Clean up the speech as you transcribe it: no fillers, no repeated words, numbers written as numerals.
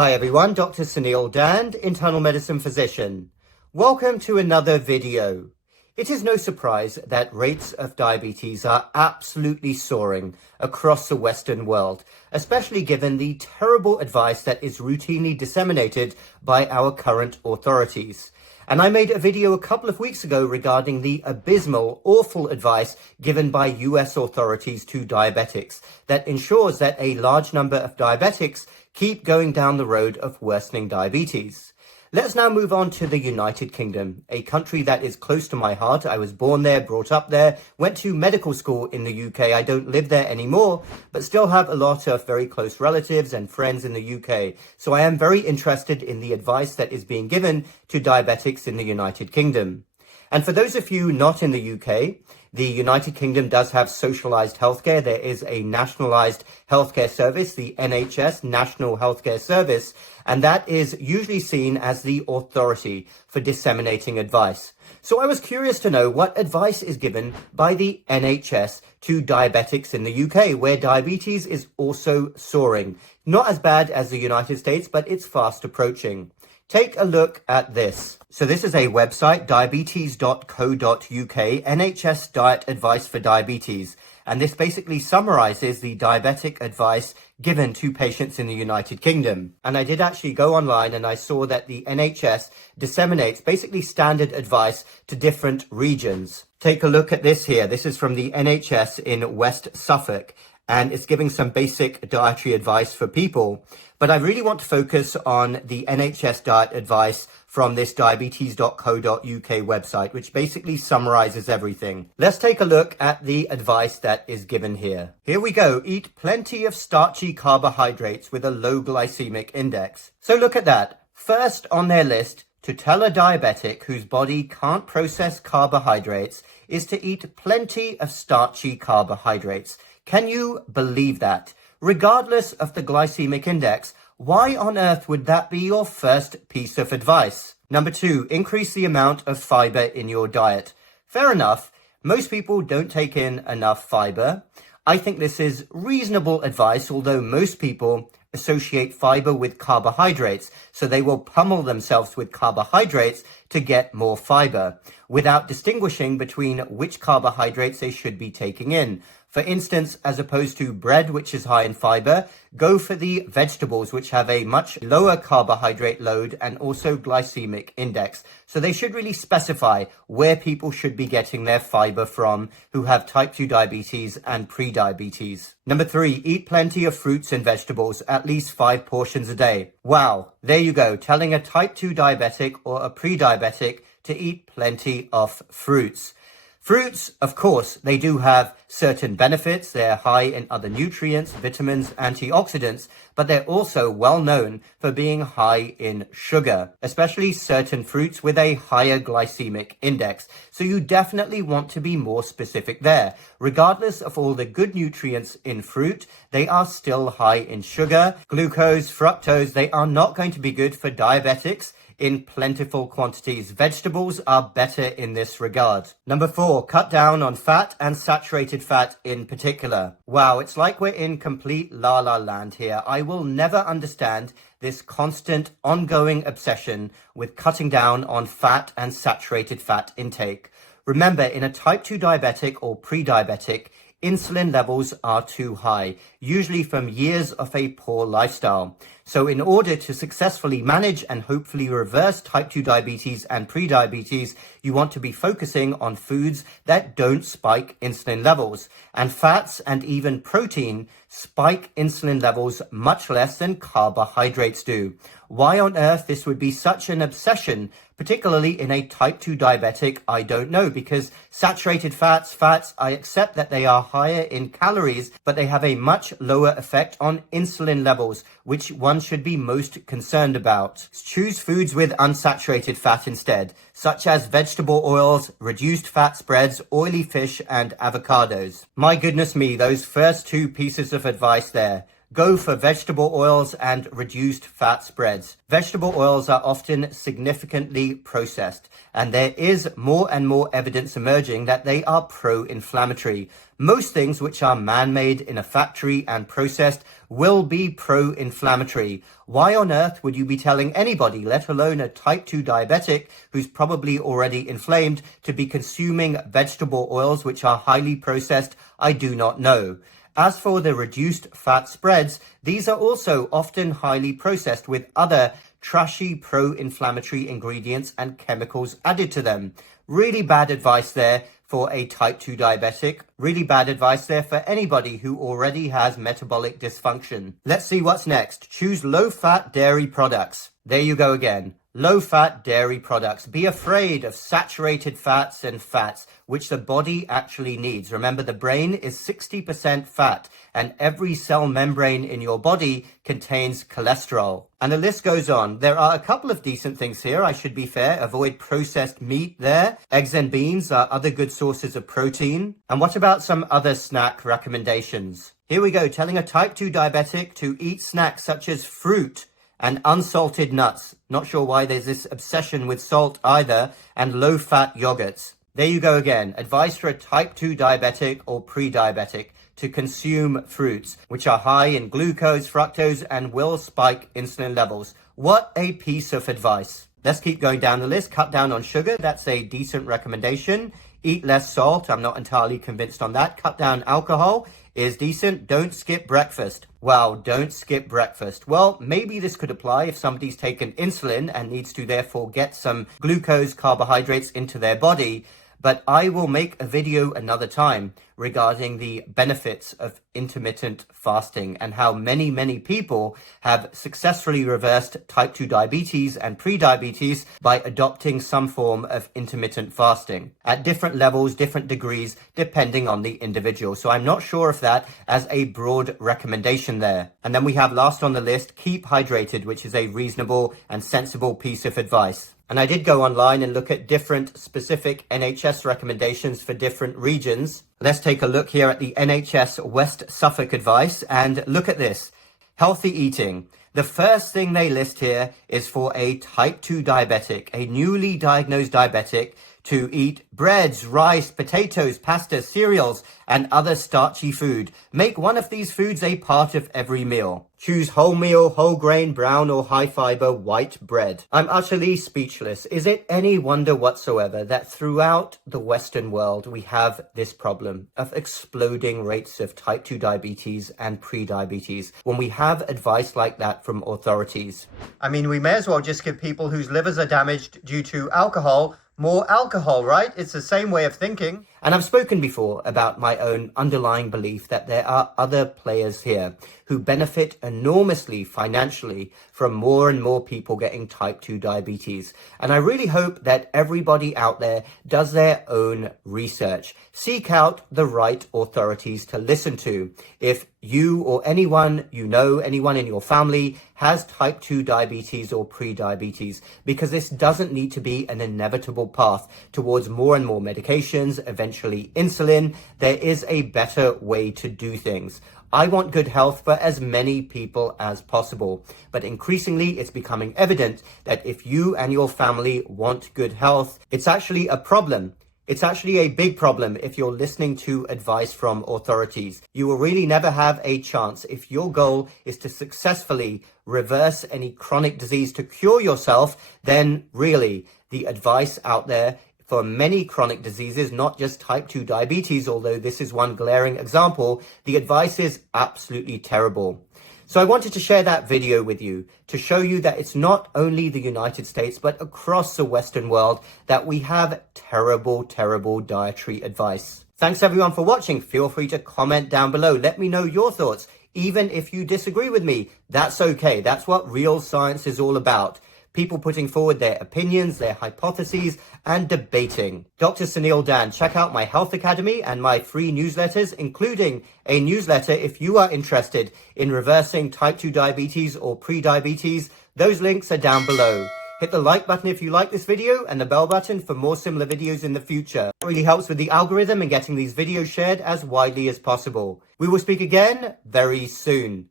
Hi everyone, Dr. Suneel Dhand, internal medicine physician. Welcome to another video. It is no surprise that rates of diabetes are absolutely soaring across the Western world, especially given the terrible advice that is routinely disseminated by our current authorities. And I made a video a couple of weeks ago regarding the abysmal, awful advice given by US authorities to diabetics that ensures that a large number of diabetics keep going down the road of worsening diabetes. Let's now move on to the United Kingdom, a country that is close to my heart. I was born there, brought up there, went to medical school in the UK. I don't live there anymore, but still have a lot of very close relatives and friends in the UK. So I am very interested in the advice that is being given to diabetics in the United Kingdom. And for those of you not in the UK, the United Kingdom does have socialised healthcare. There is a nationalised healthcare service, the NHS, National Healthcare Service, and that is usually seen as the authority for disseminating advice. So I was curious to know what advice is given by the NHS to diabetics in the UK, where diabetes is also soaring. Not as bad as the United States, but it's fast approaching. Take a look at this. So this is a website, diabetes.co.uk, NHS Diet Advice for Diabetes. And this basically summarizes the diabetic advice given to patients in the United Kingdom. And I did actually go online and I saw that the NHS disseminates basically standard advice to different regions. Take a look at this here. This is from the NHS in West Suffolk, and it's giving some basic dietary advice for people. But I really want to focus on the NHS diet advice from this diabetes.co.uk website, which basically summarizes everything. Let's take a look at the advice that is given here. Here we go. Eat plenty of starchy carbohydrates with a low glycemic index. So look at that. First on their list, to tell a diabetic whose body can't process carbohydrates is to eat plenty of starchy carbohydrates. Can you believe that? Regardless of the glycemic index, why on earth would that be your first piece of advice? Number 2, increase the amount of fiber in your diet. Fair enough. Most people don't take in enough fiber. I think this is reasonable advice, although most people associate fiber with carbohydrates, so they will pummel themselves with carbohydrates to get more fiber, without distinguishing between which carbohydrates they should be taking in. For instance, as opposed to bread, which is high in fiber, go for the vegetables, which have a much lower carbohydrate load and also glycemic index. So they should really specify where people should be getting their fiber from who have type 2 diabetes and pre-diabetes. Number 3, eat plenty of fruits and vegetables, at least 5 portions a day. Wow, there you go, telling a type 2 diabetic or a pre-diabetic to eat plenty of fruits. Fruits, of course, they do have certain benefits. They're high in other nutrients, vitamins, antioxidants, but they're also well known for being high in sugar, especially certain fruits with a higher glycemic index. So you definitely want to be more specific there. Regardless of all the good nutrients in fruit, they are still high in sugar, glucose, fructose. They are not going to be good for diabetics in plentiful quantities. Vegetables are better in this regard. Number 4, cut down on fat and saturated fat in particular. Wow, it's like we're in complete la-la land here. I will never understand this constant ongoing obsession with cutting down on fat and saturated fat intake. Remember, in a type 2 diabetic or pre-diabetic, insulin levels are too high, usually from years of a poor lifestyle. So in order to successfully manage and hopefully reverse type 2 diabetes and pre-diabetes, you want to be focusing on foods that don't spike insulin levels. And fats and even protein spike insulin levels much less than carbohydrates do. Why on earth this would be such an obsession, particularly in a type 2 diabetic, I don't know, because saturated fats, I accept that they are higher in calories, but they have a much lower effect on insulin levels, which one should be most concerned about. Choose foods with unsaturated fat instead, such as vegetable oils, reduced fat spreads, oily fish, and avocados. My goodness me, those first 2 pieces of advice there. go for vegetable oils and reduced fat spreads. Vegetable oils are often significantly processed, and there is more and more evidence emerging that they are pro-inflammatory. Most things which are man-made in a factory and processed will be pro-inflammatory. Why on earth would you be telling anybody, let alone a type 2 diabetic who's probably already inflamed, to be consuming vegetable oils which are highly processed? I do not know. As for the reduced fat spreads, these are also often highly processed with other trashy pro-inflammatory ingredients and chemicals added to them. Really bad advice there for a type 2 diabetic. Really bad advice there for anybody who already has metabolic dysfunction. Let's see what's next. Choose low-fat dairy products. There you go again. Low-fat dairy products. Be afraid of saturated fats and fats, which the body actually needs. Remember, the brain is 60% fat, and every cell membrane in your body contains cholesterol. And the list goes on. There are a couple of decent things here, I should be fair. Avoid processed meat there. Eggs and beans are other good sources of protein. And what about some other snack recommendations? Here we go, telling a type 2 diabetic to eat snacks such as fruit and unsalted nuts. Not sure why there's this obsession with salt either, and low-fat yogurts. There you go again. Advice for a type 2 diabetic or pre-diabetic to consume fruits, which are high in glucose, fructose, and will spike insulin levels. What a piece of advice. Let's keep going down the list. Cut down on sugar. That's a decent recommendation. Eat less salt. I'm not entirely convinced on that. Cut down alcohol is decent. Don't skip breakfast. Wow, don't skip breakfast. Well, maybe this could apply if somebody's taken insulin and needs to therefore get some glucose, carbohydrates into their body. But I will make a video another time regarding the benefits of intermittent fasting and how many people have successfully reversed type 2 diabetes and pre-diabetes by adopting some form of intermittent fasting at different levels, different degrees, depending on the individual. So I'm not sure of that as a broad recommendation there. And then we have last on the list, keep hydrated, which is a reasonable and sensible piece of advice. And I did go online and look at different specific NHS recommendations for different regions. Let's take a look here at the NHS West Suffolk advice and look at this. Healthy eating. The first thing they list here is for a type 2 diabetic, a newly diagnosed diabetic, to eat breads, rice, potatoes, pasta, cereals, and other starchy food. Make one of these foods a part of every meal. Choose wholemeal, whole grain, brown or high fiber white bread. I'm utterly speechless. Is it any wonder whatsoever that throughout the Western world we have this problem of exploding rates of type 2 diabetes and pre-diabetes when we have advice like that from authorities? I mean, we may as well just give people whose livers are damaged due to alcohol more alcohol, right? It's the same way of thinking. And I've spoken before about my own underlying belief that there are other players here who benefit enormously financially from more and more people getting type 2 diabetes. And I really hope that everybody out there does their own research. Seek out the right authorities to listen to. If you or anyone you know, anyone in your family has type 2 diabetes or pre-diabetes, because this doesn't need to be an inevitable path towards more and more medications, eventually insulin. There is a better way to do things. I want good health for as many people as possible, but increasingly it's becoming evident that if you and your family want good health, it's actually a problem. It's actually a big problem if you're listening to advice from authorities. You will really never have a chance if your goal is to successfully reverse any chronic disease to cure yourself. Then really the advice out there for many chronic diseases, not just type 2 diabetes, although this is one glaring example, the advice is absolutely terrible. So I wanted to share that video with you to show you that it's not only the United States, but across the Western world that we have terrible dietary advice. Thanks everyone for watching. Feel free to comment down below. Let me know your thoughts. Even if you disagree with me, that's okay. That's what real science is all about. People putting forward their opinions, their hypotheses, and debating. Dr. Suneel Dhand. Check out my Health Academy and my free newsletters, including a newsletter if you are interested in reversing type 2 diabetes or pre-diabetes. Those links are down below. Hit the like button if you like this video and the bell button for more similar videos in the future. It really helps with the algorithm and getting these videos shared as widely as possible. We will speak again very soon.